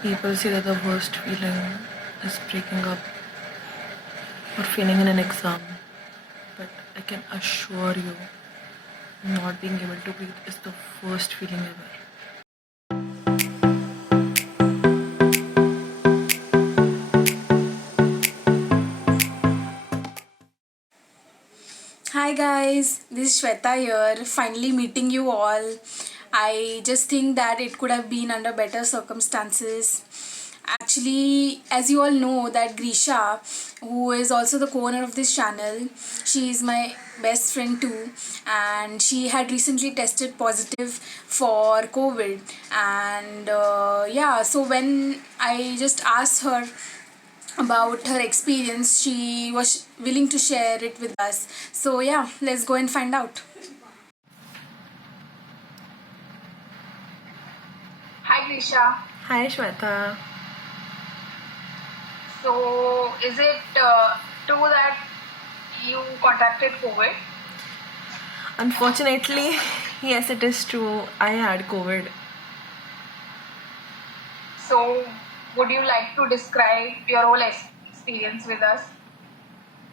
People say that the worst feeling is breaking up or failing in an exam, but I can assure you, not being able to breathe is the worst feeling ever. Hi guys, this is Shweta here, finally meeting you all. I just think that it could have been under better circumstances. Actually, as you all know, that Grisha, who is also the co-owner of this channel, she is my best friend too, and she had recently tested positive for COVID. And yeah, so when I just asked her about her experience, she was willing to share it with us. So yeah, let's go and find out. Hi Grisha. Hi Shweta. So is it true that you contracted COVID? Unfortunately, yes, it is true. I had COVID. So would you like to describe your whole experience with us?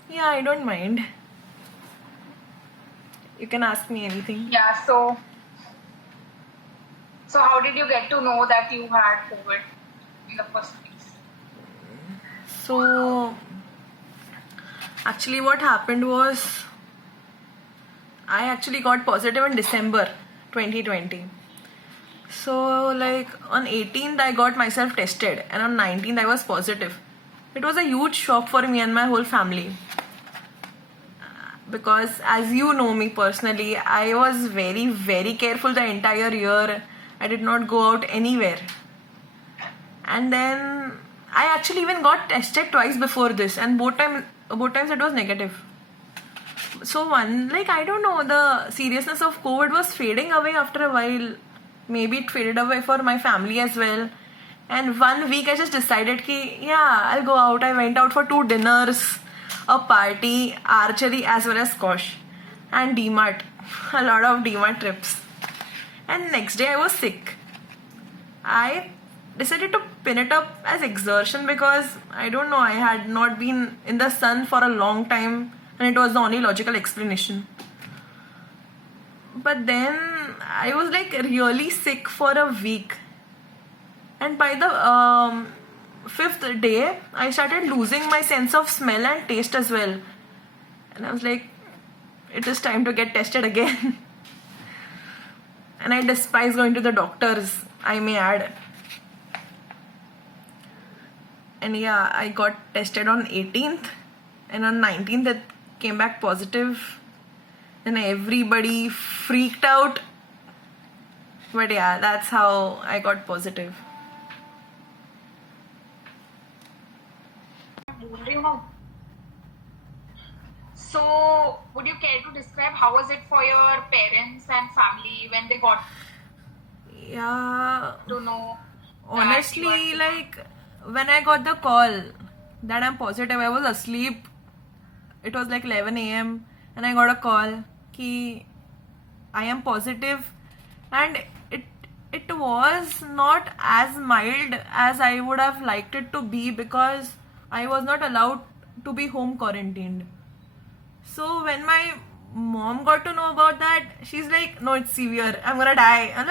Yeah, I don't mind. You can ask me anything. Yeah, so how did you get to know that you had COVID in the first place? So, actually, what happened was I actually got positive in December 2020. So, like on 18th, I got myself tested, and on 19th, I was positive. It was a huge shock for me and my whole family. Because, as you know me personally, I was very, very careful the entire year. I did not go out anywhere. And then I actually even got tested twice before this, and both times it was negative. So I don't know, the seriousness of COVID was fading away after a while. Maybe it faded away for my family as well. And 1 week I just decided ki yeah, I'll go out. I went out for 2 dinners, a party, archery as well as squash, and DMart. A lot of DMart trips. And next day I was sick. I decided to pin it up as exertion because I don't know, I had not been in the sun for a long time and it was the only logical explanation. But then I was like really sick for a week, and by the fifth day I started losing my sense of smell and taste as well, and I was like, it is time to get tested again. And I despise going to the doctors, I may add. And yeah, I got tested on 18th, and on 19th it came back positive. And everybody freaked out. But yeah, that's how I got positive. So, would you care to describe how was it for your parents and family when they got Yeah, to know? honestly, like when I got the call that I'm positive, I was asleep. It was like 11 a.m. and I got a call ki I am positive, and it was not as mild as I would have liked it to be because I was not allowed to be home quarantined. So when my mom got to know about that, she's like, "No, it's severe. I'm gonna die." And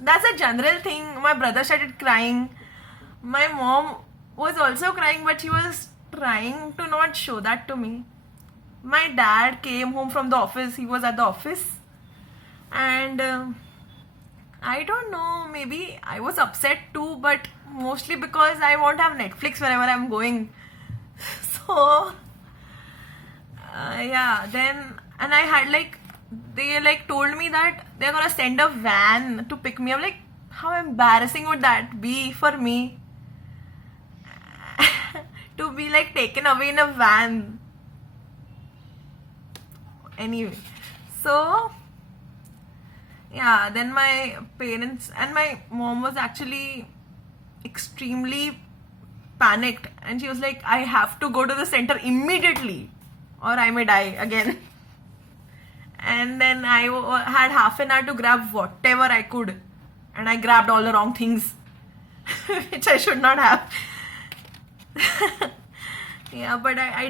that's a general thing. My brother started crying. My mom was also crying, but she was trying to not show that to me. My dad came home from the office. He was at the office, and I don't know. Maybe I was upset too, but mostly because I won't have Netflix wherever I'm going. So yeah, then and I had like they like told me that they're gonna send a van to pick me up. Like, how embarrassing would that be for me to be like taken away in a van? Anyway, so yeah, then my parents and my mom was actually extremely panicked, and she was like, I have to go to the center immediately or I may die again. And then I had half an hour to grab whatever I could, and I grabbed all the wrong things. which I should not have. Yeah, but I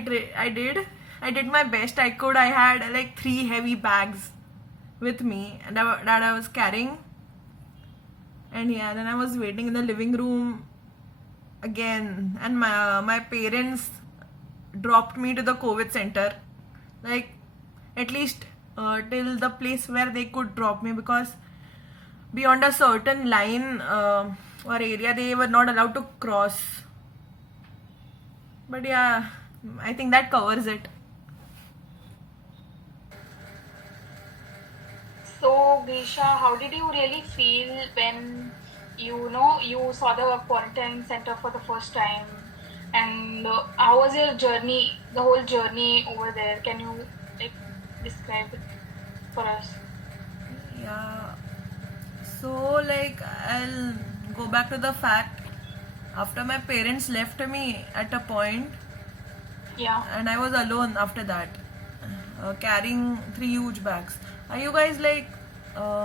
did my best I could. I had like 3 heavy bags with me and that I was carrying. And yeah, then I was waiting in the living room again, and my parents dropped me to the COVID center, like at least till the place where they could drop me, because beyond a certain line or area they were not allowed to cross. But yeah, I think that covers it. So, Grisha, how did you really feel when you saw the quarantine center for the first time? And how was your journey, the whole journey over there? Can you like describe it for us? Yeah. So like I'll go back to the fact, after my parents left me at a point Yeah. and I was alone after that, carrying 3 huge bags. Are you guys like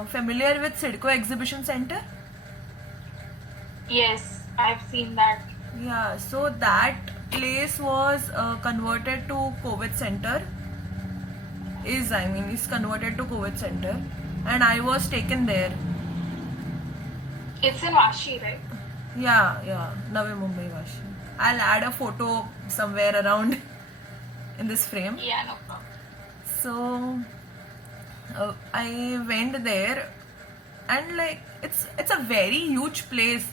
familiar with Sidco Exhibition Center? Yes, I've seen that. Yeah, so that place was converted to COVID center. Is converted to COVID center, and I was taken there. It's in Vashi, right? Yeah, Navi Mumbai Vashi. I'll add a photo somewhere around in this frame. Yeah, no problem. So I went there, and like it's a very huge place.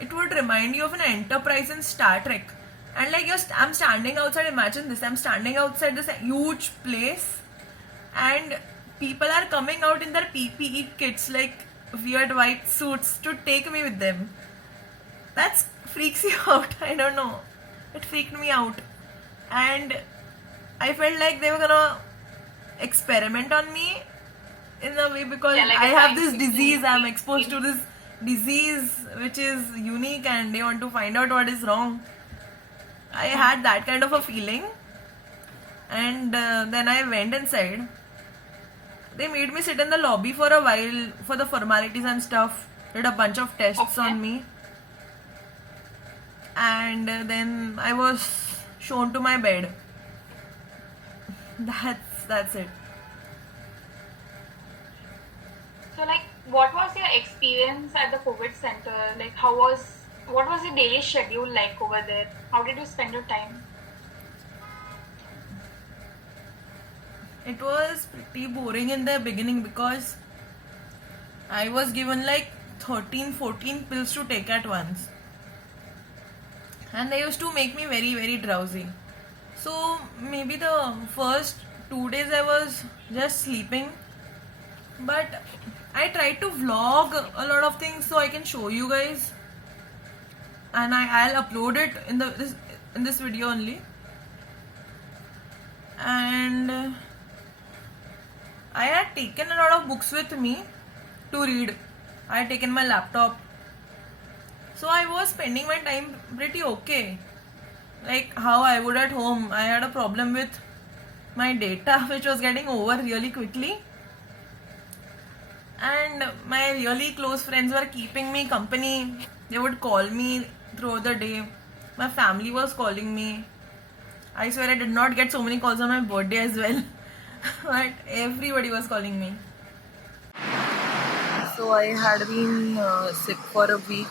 It would remind you of an Enterprise in Star Trek. And like I'm standing outside. Imagine this: I'm standing outside this huge place, and people are coming out in their PPE kits, like weird white suits, to take me with them. That freaks you out. I don't know. It freaked me out, and I felt like they were gonna experiment on me in a way, because Yeah, like I a have this scientific disease. I'm thing. exposed to this disease which is unique, and they want to find out what is wrong. I had that kind of a feeling, and then I went inside. They made me sit in the lobby for a while for the formalities and stuff. Did a bunch of tests Okay. on me, and then I was shown to my bed. That's it. So, like, what was your experience at the COVID center? Like, what was your daily schedule like over there? How did you spend your time? It was pretty boring in the beginning, because I was given like 13-14 pills to take at once, and they used to make me very, very drowsy. So maybe the first 2 days I was just sleeping, but I tried to vlog a lot of things so I can show you guys, and I'll upload it in this video only. And I had taken a lot of books with me to read. I had taken my laptop, so I was spending my time pretty okay. Like how I would at home. I had a problem with my data which was getting over really quickly, and my really close friends were keeping me company. They would call me throughout the day. My family was calling me. I swear I did not get so many calls on my birthday as well. But everybody was calling me. So I had been sick for a week.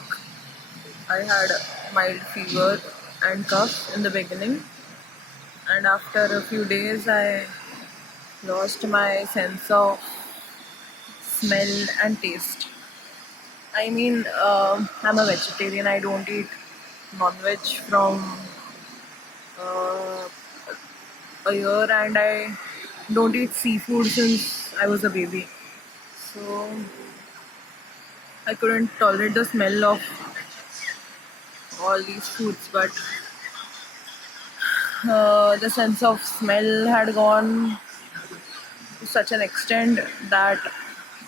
I had mild fever and cough in the beginning, and after a few days I lost my sense of smell and taste. I mean, I'm a vegetarian. I don't eat non-veg from uh, a year, and I don't eat seafood since I was a baby. So I couldn't tolerate the smell of all these foods, but the sense of smell had gone to such an extent that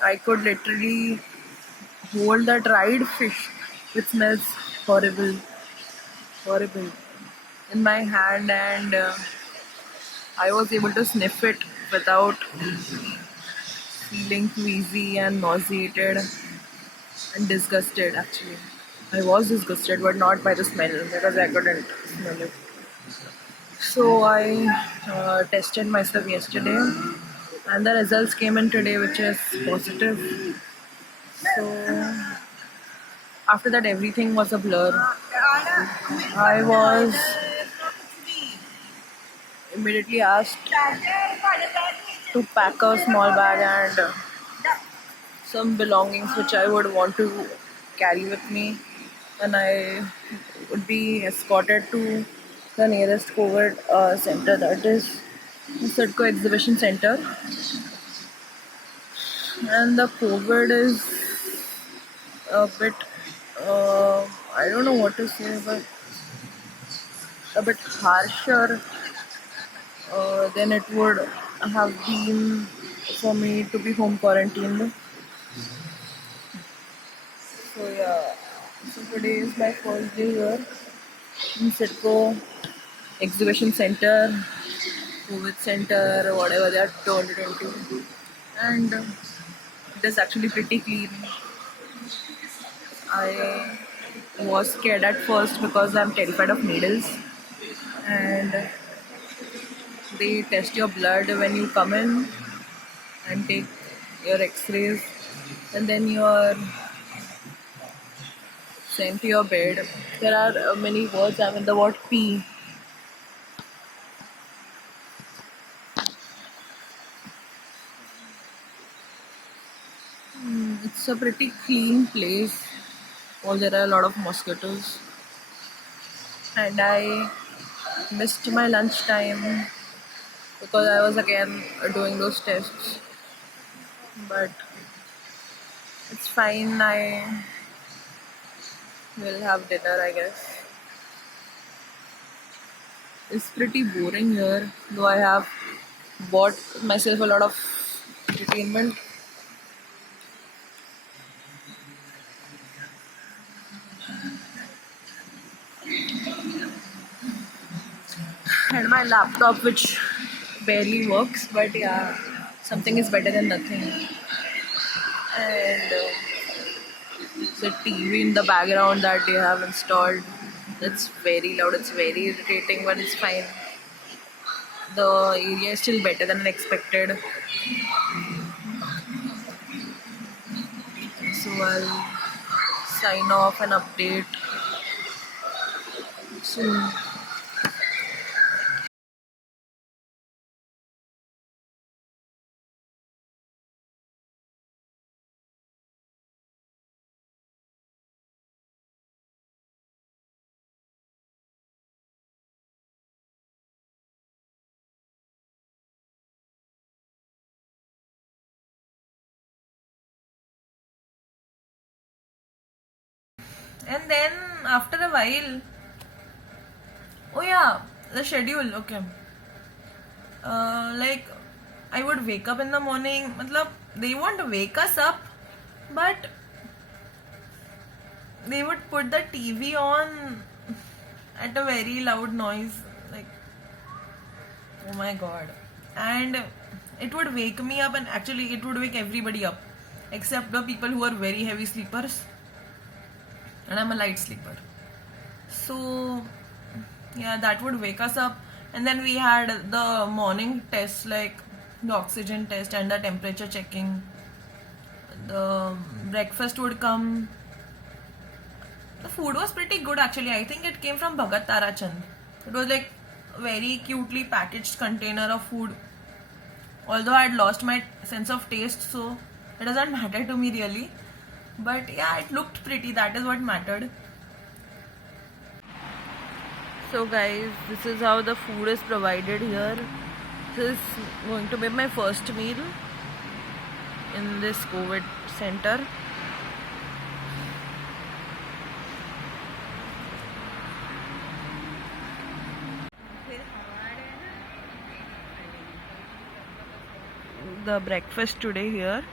I could literally hold the dried fish, which smells horrible, horrible, in my hand, and I was able to sniff it without feeling queasy and nauseated and disgusted actually. I was disgusted, but not by the smell because I couldn't smell it. So I tested myself yesterday, and the results came in today, which is positive. So after that, everything was a blur. I was immediately asked to pack a small bag and some belongings which I would want to carry with me, and I would be escorted to the nearest COVID center, that is Sudco Exhibition Center. And the COVID is a bit, I don't know what to say, but a bit harsher than it would have been for me to be home quarantined. So yeah, so today is my first day here in Sitco Exhibition Center, COVID Center, or whatever they are turned it into. And it is actually pretty clean. I was scared at first because I'm terrified of needles, and they test your blood when you come in and take your x-rays, and then you're sent to your bed. There are many words. I'm in the word P. It's a pretty clean place. Well, there are a lot of mosquitoes, and I missed my lunchtime because I was again doing those tests. But it's fine. I will have dinner, I guess. It's pretty boring here, though I have bought myself a lot of entertainment. And my laptop, which barely works, but yeah, something is better than nothing. And the TV in the background that they have installed, it's very loud, it's very irritating, but it's fine. The area is still better than expected. So I'll sign off and update soon. And then after a while, oh yeah, the schedule, okay. Like I would wake up in the morning, matlab, they won't wake us up, but they would put the TV on at a very loud noise, like, oh my god. And it would wake me up, and actually it would wake everybody up except the people who are very heavy sleepers, and I'm a light sleeper. So yeah, that would wake us up. And then we had the morning tests, like the oxygen test and the temperature checking. The breakfast would come. The food was pretty good actually. I think it came from Bhagat Tarachand. It was like a very cutely packaged container of food. Although I had lost my sense of taste, so it doesn't matter to me really. But yeah, it looked pretty. That is what mattered. So guys, this is how the food is provided here. This is going to be my first meal in this COVID center. The breakfast today here.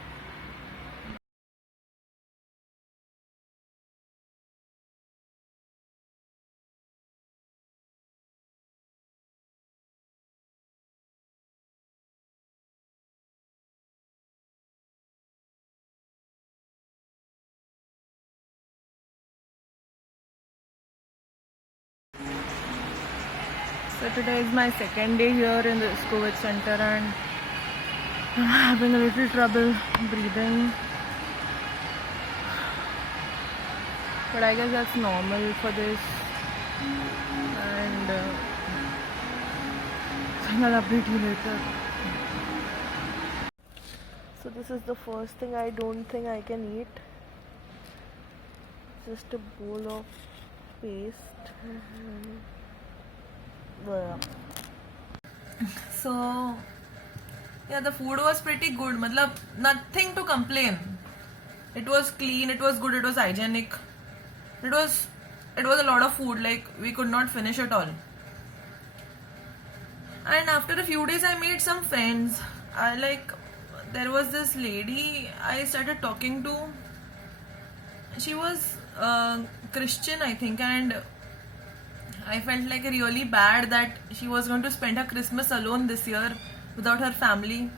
So today is my second day here in this COVID center and I'm having a little trouble breathing. But I guess that's normal for this. And I think I'll update you later. So this is the first thing I don't think I can eat. Just a bowl of paste. So yeah, the food was pretty good. Matlab, nothing to complain. It was clean, it was good, it was hygienic. It was a lot of food, like we could not finish it all. And after a few days I made some friends. There was this lady I started talking to. She was Christian, I think, and I felt like really bad that she was going to spend her Christmas alone this year without her family.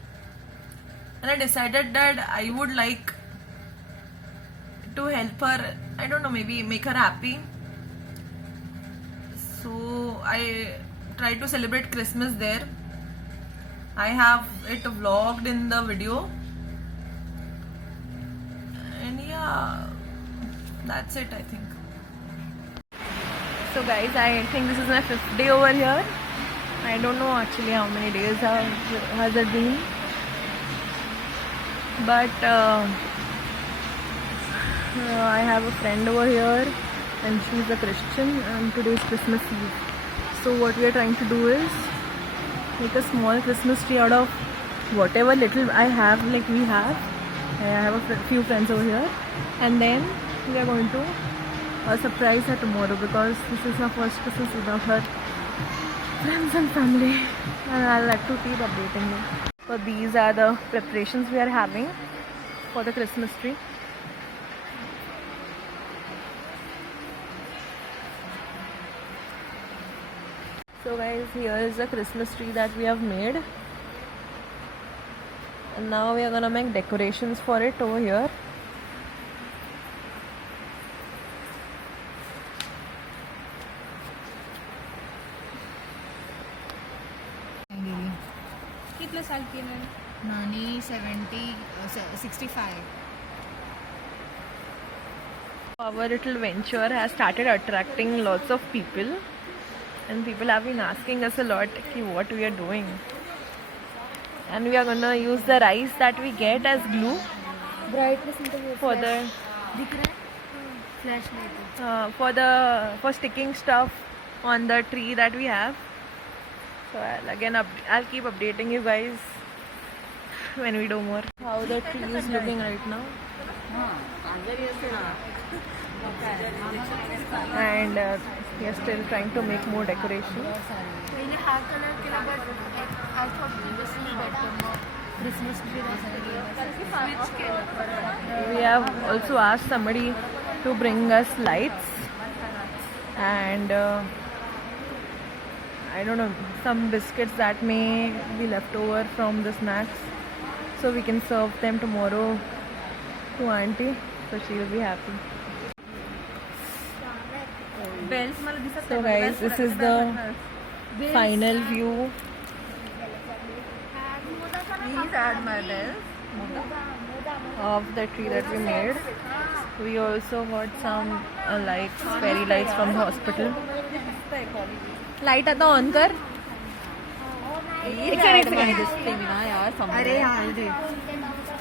And I decided that I would like to help her, I don't know, maybe make her happy. So I tried to celebrate Christmas there. I have it vlogged in the video. And yeah, that's it, I think. So guys, I think this is my 5th day over here. I don't know actually how many days has it been. But I have a friend over here and she's a Christian and today is Christmas Eve. So what we are trying to do is make a small Christmas tree out of whatever little I have, like we have. I have a few friends over here, and then we are going to surprise her tomorrow because this is her first Christmas without her friends and family, and I'll like to keep updating you. So these are the preparations we are having for the Christmas tree. So guys, here is the Christmas tree that we have made, and now we are gonna make decorations for it over here. कितने साल की है नानी 65. Our little venture has started attracting lots of people, and people have been asking us a lot what we are doing. And we are gonna use the rice that we get as glue brightness for the दिख रहा है flash for sticking stuff on the tree that we have. So I'll keep updating you guys when we do more. How the tree is looking right now. And we are still trying to make more decoration. पहले हा colour केला but I thought this is better Christmas tree switch केलं We have also asked somebody to bring us lights and I don't know, some biscuits that may be left over from the snacks, so we can serve them tomorrow to auntie, so she will be happy. Bells मला दिसत So guys, this is the final view. Please add my bells. Of the tree that we made. We also got some lights, fairy lights from the hospital. Light आता on कर. एक second. दिसते मी ना यार अरे यार दे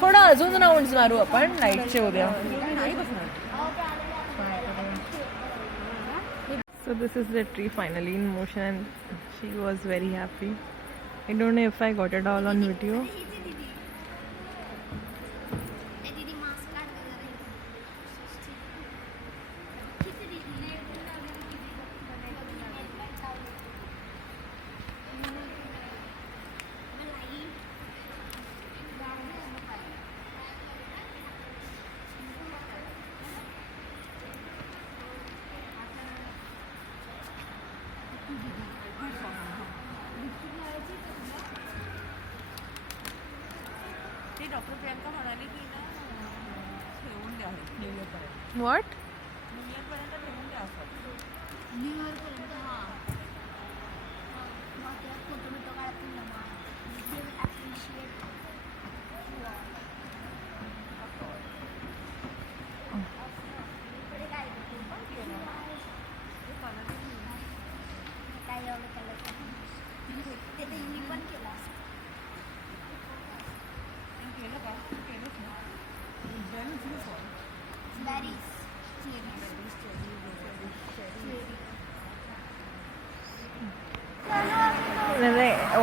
थोडा अजून राउंड्स मारू आपण लाईटचे उद्या. नाही बसणार So this is the tree finally in motion and she was very happy. I don't know if I got it all on video. Doctor Priyanka म्हणाली की ना ठेवून द्या न्यू इयर पर्यंत What? न्यू इयर पर्यंत ठेवून द्या असं न्यू इयर पर्यंत हां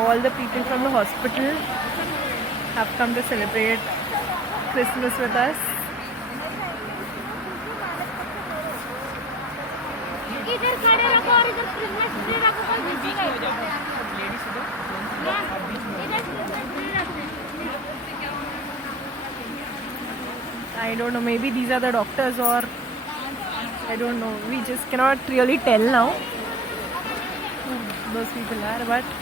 all the people from the hospital have come to celebrate Christmas with us. इधर खड़े रखो और इधर क्रिसमस ट्री रखो कोई बिजी का इधर क्रिसमस ट्री रखो I don't know, maybe these are the doctors or I don't know. We just cannot really tell now who those people are, but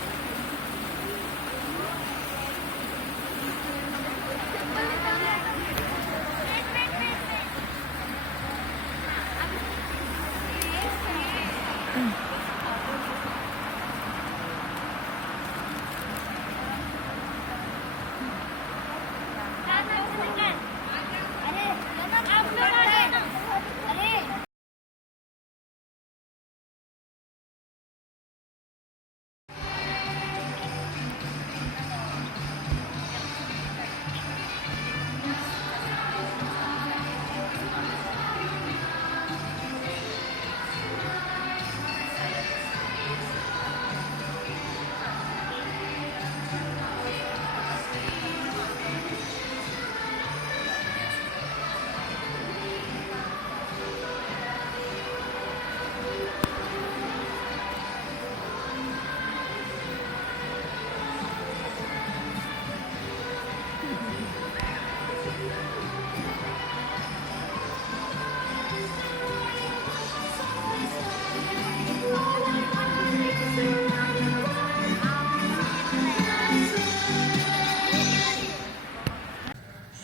अरे आप लोग आ गए ना अरे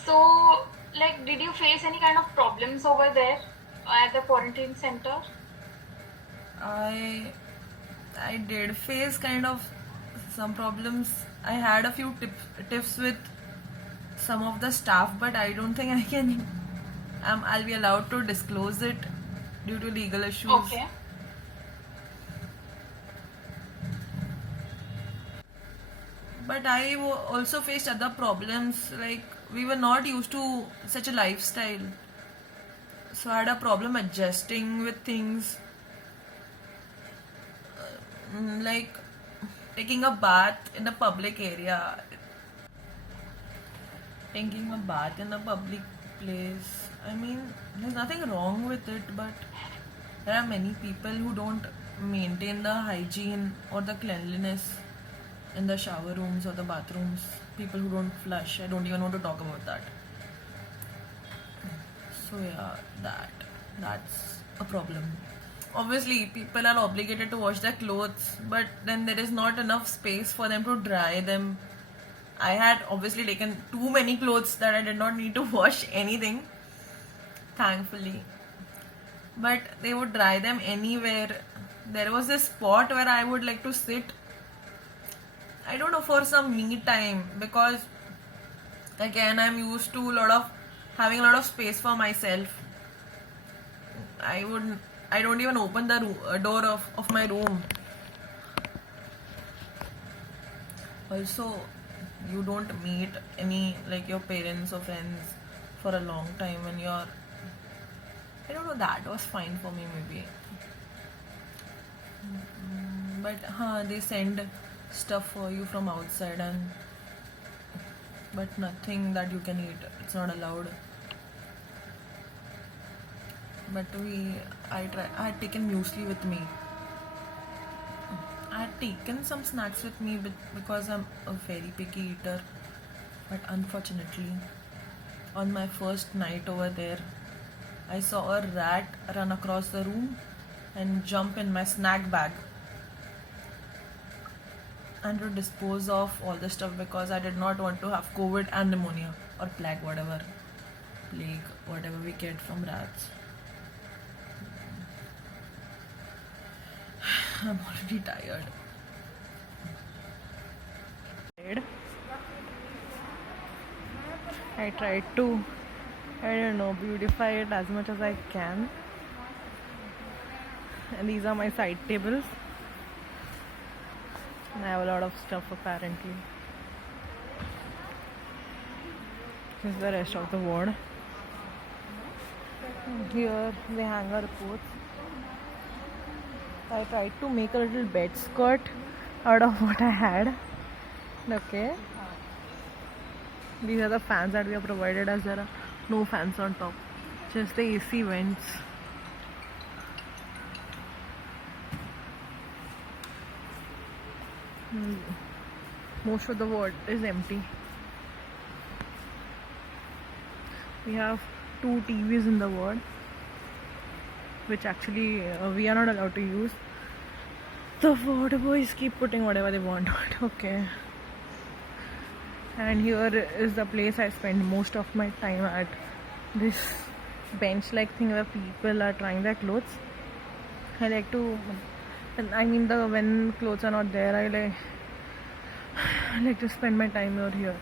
So, like, did you face any kind of problems over there at the quarantine center? I did face kind of some problems. I had a few tips with some of the staff, but I don't think I can. I'll be allowed to disclose it due to legal issues. Okay. But I also faced other problems. Like we were not used to such a lifestyle, so I had a problem adjusting with things. Like taking a bath in a public area, taking a bath in a public place. I mean, there's nothing wrong with it, but there are many people who don't maintain the hygiene or the cleanliness in the shower rooms or the bathrooms. People who don't flush. I don't even want to talk about that. So yeah, that's a problem. Obviously, people are obligated to wash their clothes, but then there is not enough space for them to dry them. I had obviously taken too many clothes that I did not need to wash anything, thankfully. But they would dry them anywhere. There was this spot where I would like to sit, I don't know, for some me time, because again I'm used to having a lot of space for myself. I don't even open the door of my room. Also, you don't meet any like your parents or friends for a long time when you're, I don't know, that was fine for me maybe. But they send stuff for you from outside, but nothing that you can eat. It's not allowed. But I had taken muesli with me. I had taken some snacks with me because I'm a very picky eater. But unfortunately, on my first night over there, I saw a rat run across the room and jump in my snack bag and to dispose of all the stuff because I did not want to have COVID and pneumonia or plague, whatever we get from rats. I'm already tired. I tried to, beautify it as much as I can. And these are my side tables. And I have a lot of stuff apparently. This is the rest of the ward. Here they hang our reports. I tried to make a little bed skirt out of what I had. Okay. These are the fans that we are provided, as there are no fans on top, just the AC vents. Most of the ward is empty. We have 2 TVs in the ward, which actually we are not allowed to use. The ward boys keep putting whatever they want. Okay. And here is the place I spend most of my time at. This bench like thing where people are trying their clothes. I like to, and I mean when clothes are not there, I like to spend my time over here.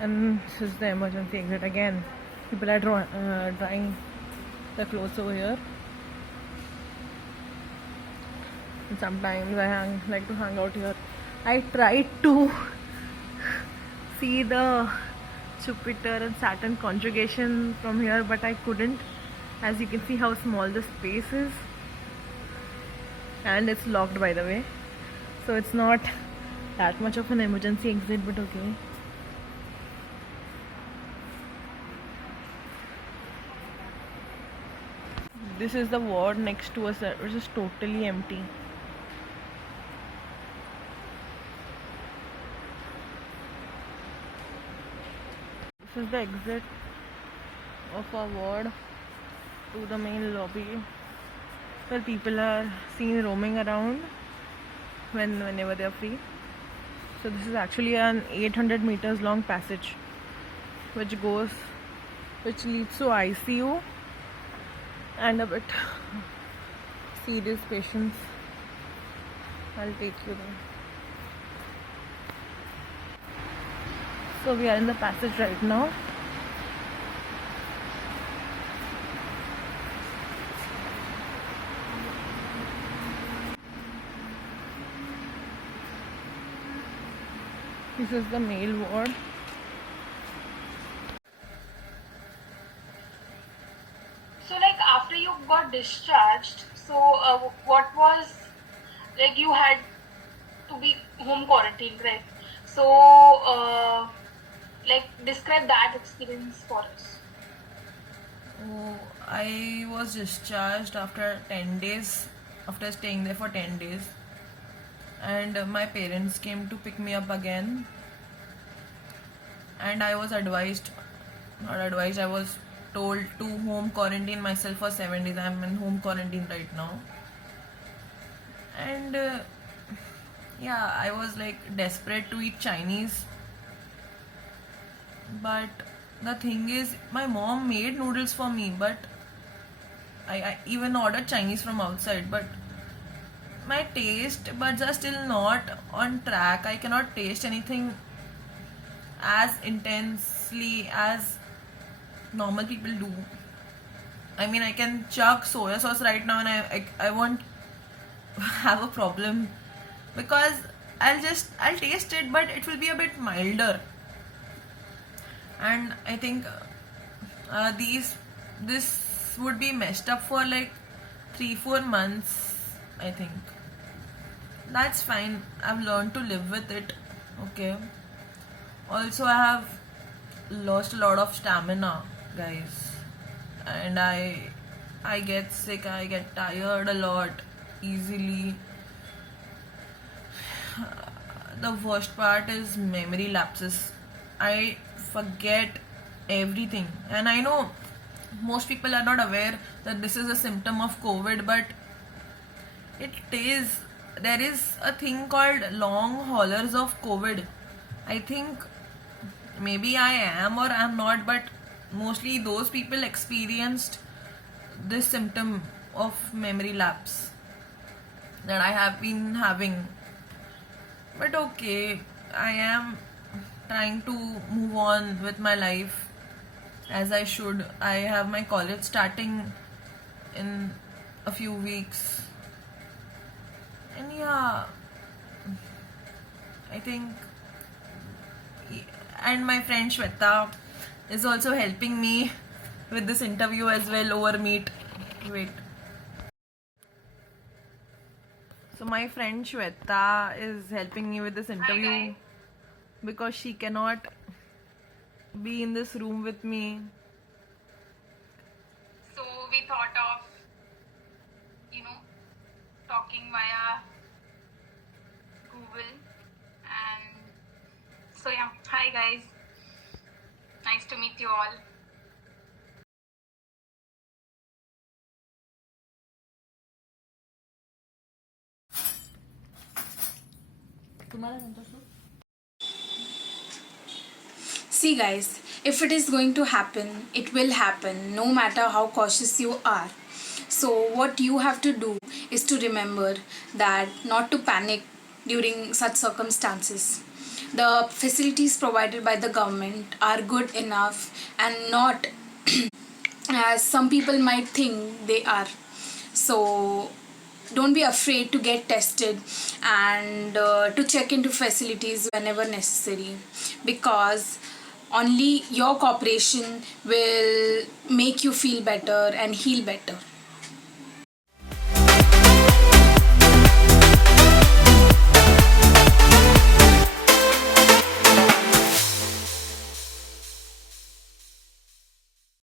And this is the emergency exit again. People are drying the clothes over here. And sometimes I like to hang out here. I tried to see the Jupiter and Saturn conjugation from here, but I couldn't. As you can see how small the space is, and it's locked, by the way, so it's not that much of an emergency exit, but okay. This is the ward next to us, which is totally empty. This is the exit of our ward to the main lobby, where people are seen roaming around whenever they are free. So this is actually an 800 meters long passage which leads to ICU and a bit serious patients. I'll take you there. So we are in the passage right now. This is the male ward. So, like, after you got discharged, so what was, like, you had to be home quarantined, right? So, like, describe that experience for us. Oh, I was discharged after 10 days, after staying there for 10 days. And my parents came to pick me up again. And I was I was told to home quarantine myself for 7 days. I'm in home quarantine right now. And yeah, I was like desperate to eat Chinese. But the thing is, my mom made noodles for me, but I even ordered Chinese from outside, but my taste buds are still not on track. I cannot taste anything as intensely as normal people do. I mean, I can chug soya sauce right now and I won't have a problem, because I'll taste it, but it will be a bit milder. And I think this would be messed up for like 3-4 months, I think. That's fine. I've learned to live with it. Okay. Also, I have lost a lot of stamina, guys. And I get sick, I get tired a lot easily. The worst part is memory lapses. I forget everything. And I know most people are not aware that this is a symptom of COVID, but it is. There is a thing called long haulers of COVID. I think maybe I am or I'm not, but mostly those people experienced this symptom of memory lapse that I have been having. But okay, I am trying to move on with my life as I should. I have my college starting in a few weeks. And yeah, I think, and my friend Shweta is also helping me with this interview as well over Meet. Wait. So my friend Shweta is helping me with this interview because she cannot be in this room with me. So we thought of, talking via Google. And so yeah, hi guys. Nice to meet you all. See, guys, if it is going to happen, it will happen no matter how cautious you are. So, what you have to do is to remember that not to panic during such circumstances. The facilities provided by the government are good enough and not as some people might think they are. So, don't be afraid to get tested and to check into facilities whenever necessary, because only your cooperation will make you feel better and heal better.